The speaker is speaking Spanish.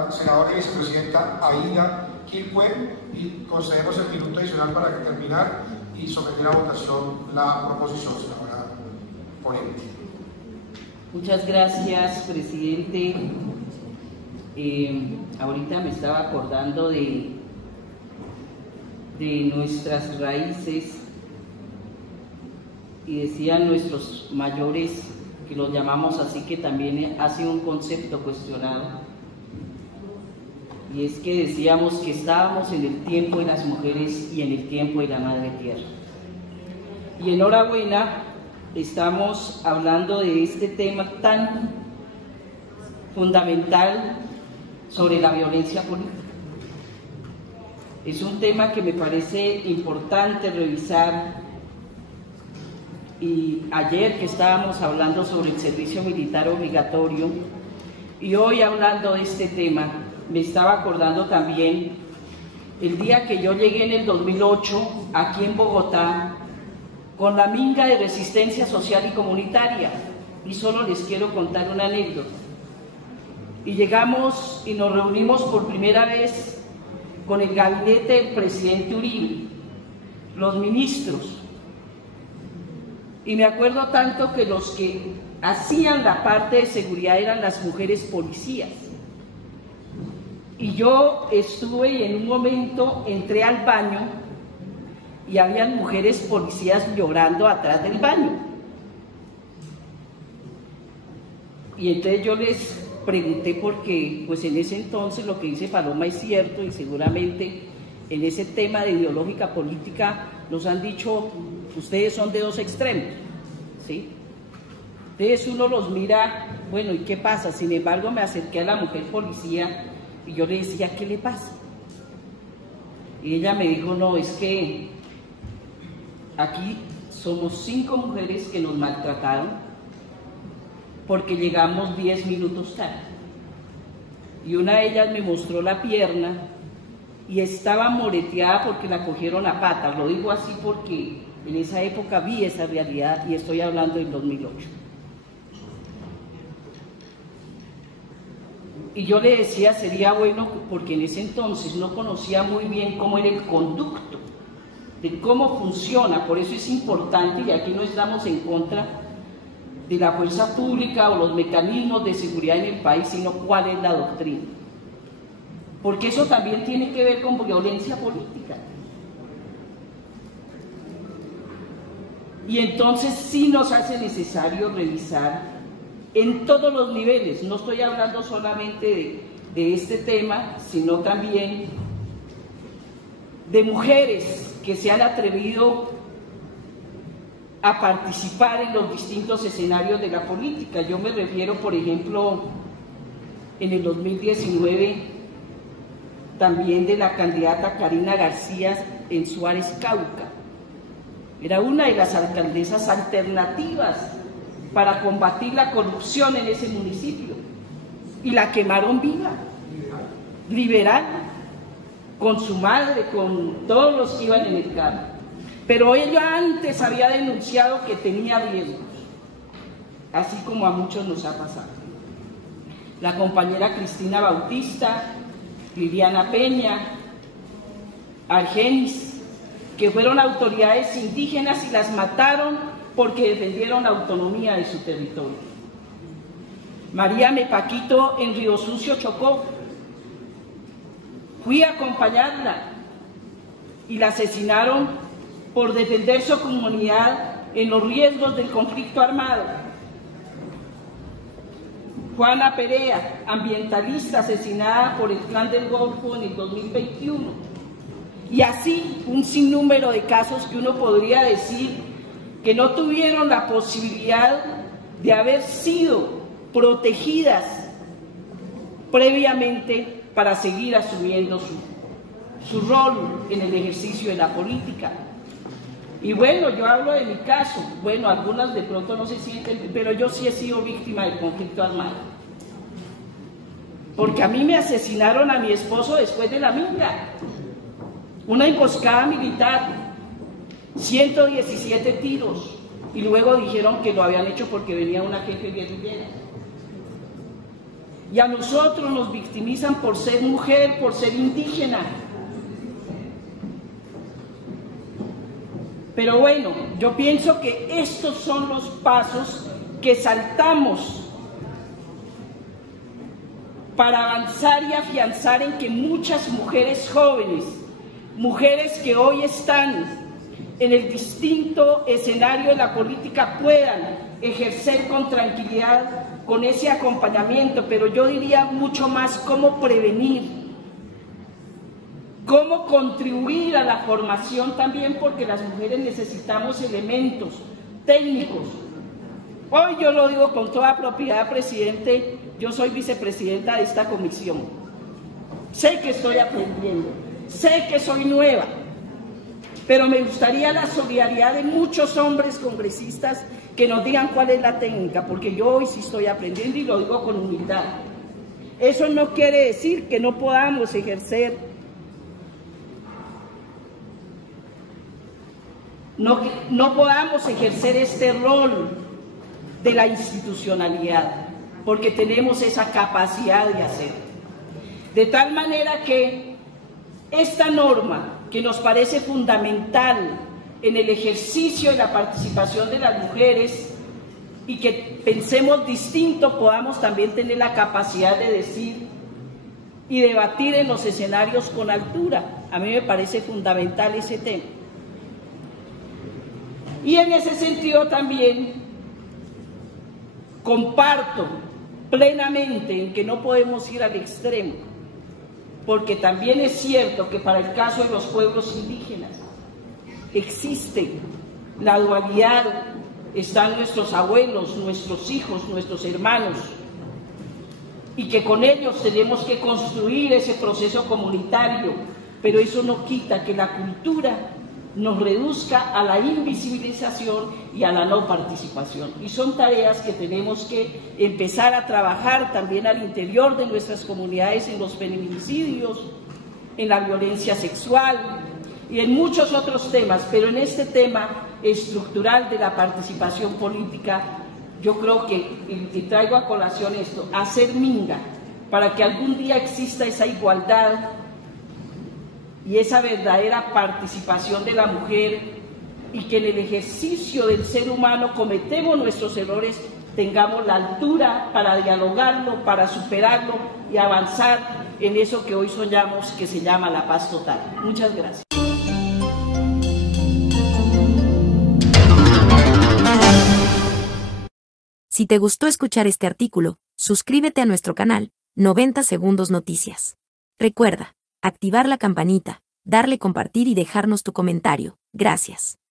senadora y vicepresidenta Aida Quilpué, y concedemos el minuto adicional para terminar y someter a votación la proposición, senadora ponente. Muchas gracias, presidente. Ahorita me estaba acordando de nuestras raíces, y decían nuestros mayores, que los llamamos así, que también ha sido un concepto cuestionado, y es que decíamos que estábamos en el tiempo de las mujeres y en el tiempo de la madre tierra. Y enhorabuena, estamos hablando de este tema tan fundamental sobre la violencia política. Es un tema que me parece importante revisar, y ayer que estábamos hablando sobre el servicio militar obligatorio y hoy hablando de este tema, me estaba acordando también el día que yo llegué en el 2008 aquí en Bogotá con la minga de resistencia social y comunitaria, y solo les quiero contar una anécdota. Y llegamos y nos reunimos por primera vez con el gabinete del presidente Uribe, los ministros, y me acuerdo tanto que los que hacían la parte de seguridad eran las mujeres policías. Y yo estuve y en un momento entré al baño y habían mujeres policías llorando atrás del baño. Y entonces yo les pregunté, porque pues en ese entonces lo que dice Paloma es cierto, y seguramente en ese tema de ideológica política nos han dicho, ustedes son de dos extremos, ¿sí? Entonces uno los mira, bueno, ¿y qué pasa? Sin embargo, me acerqué a la mujer policía y yo le decía, ¿qué le pasa? Y ella me dijo, no, es que aquí somos 5 mujeres que nos maltrataron porque llegamos 10 minutos tarde. Y una de ellas me mostró la pierna y estaba moreteada porque la cogieron a patas. Lo digo así porque en esa época vi esa realidad, y estoy hablando del 2008. Y yo le decía, sería bueno, porque en ese entonces no conocía muy bien cómo era el conducto, de cómo funciona. Por eso es importante, y aquí no estamos en contra de la fuerza pública o los mecanismos de seguridad en el país, sino cuál es la doctrina. Porque eso también tiene que ver con violencia política. Y entonces sí nos hace necesario revisar en todos los niveles. No estoy hablando solamente de este tema, sino también de mujeres que se han atrevido a participar en los distintos escenarios de la política. Yo me refiero, por ejemplo, en el 2019, también de la candidata Karina García en Suárez, Cauca. Era una de las alcaldesas alternativas para combatir la corrupción en ese municipio, y la quemaron viva, liberal, con su madre, con todos los que iban en el carro. Pero ella antes había denunciado que tenía riesgos, así como a muchos nos ha pasado. La compañera Cristina Bautista, Liliana Peña, Argenis, que fueron autoridades indígenas y las mataron porque defendieron la autonomía de su territorio. María Mepaquito en Río Sucio, Chocó. Fui a acompañarla y la asesinaron por defender su comunidad en los riesgos del conflicto armado. Juana Perea, ambientalista, asesinada por el Clan del Golfo en el 2021. Y así un sinnúmero de casos que uno podría decir que no tuvieron la posibilidad de haber sido protegidas previamente para seguir asumiendo su rol en el ejercicio de la política. Y bueno, yo hablo de mi caso, bueno, algunas de pronto no se sienten, pero yo sí he sido víctima del conflicto armado. Porque a mí me asesinaron a mi esposo después de la minga, una emboscada militar, 117 tiros, y luego dijeron que lo habían hecho porque venía una jefe guerrillera. y a nosotros nos victimizan por ser mujer, por ser indígena. Pero bueno, yo pienso que estos son los pasos que saltamos para avanzar y afianzar en que muchas mujeres jóvenes, mujeres que hoy están en el distinto escenario de la política, puedan ejercer con tranquilidad, con ese acompañamiento, pero yo diría mucho más cómo prevenir, cómo contribuir a la formación también, porque las mujeres necesitamos elementos técnicos. Hoy yo lo digo con toda propiedad, presidente, yo soy vicepresidenta de esta comisión. Sé que estoy aprendiendo, sé que soy nueva, pero me gustaría la solidaridad de muchos hombres congresistas que nos digan cuál es la técnica, porque yo hoy sí estoy aprendiendo y lo digo con humildad. Eso no quiere decir que no podamos ejercer, no podamos ejercer este rol de la institucionalidad, porque tenemos esa capacidad de hacer. De tal manera que esta norma, que nos parece fundamental en el ejercicio de la participación de las mujeres y que pensemos distinto, podamos también tener la capacidad de decir y debatir en los escenarios con altura. A mí me parece fundamental ese tema. Y en ese sentido también comparto plenamente en que no podemos ir al extremo, porque también es cierto que para el caso de los pueblos indígenas existe la dualidad, están nuestros abuelos, nuestros hijos, nuestros hermanos, y que con ellos tenemos que construir ese proceso comunitario, pero eso no quita que la cultura nos reduzca a la invisibilización y a la no participación. Y son tareas que tenemos que empezar a trabajar también al interior de nuestras comunidades, en los feminicidios, en la violencia sexual y en muchos otros temas, pero en este tema estructural de la participación política, yo creo que, y traigo a colación esto, hacer minga para que algún día exista esa igualdad y esa verdadera participación de la mujer, y que en el ejercicio del ser humano cometemos nuestros errores, tengamos la altura para dialogarlo, para superarlo y avanzar en eso que hoy soñamos, que se llama la paz total. Muchas gracias. Si te gustó escuchar este artículo, suscríbete a nuestro canal, 90 Segundos Noticias. Recuerda, activar la campanita, darle compartir y dejarnos tu comentario. Gracias.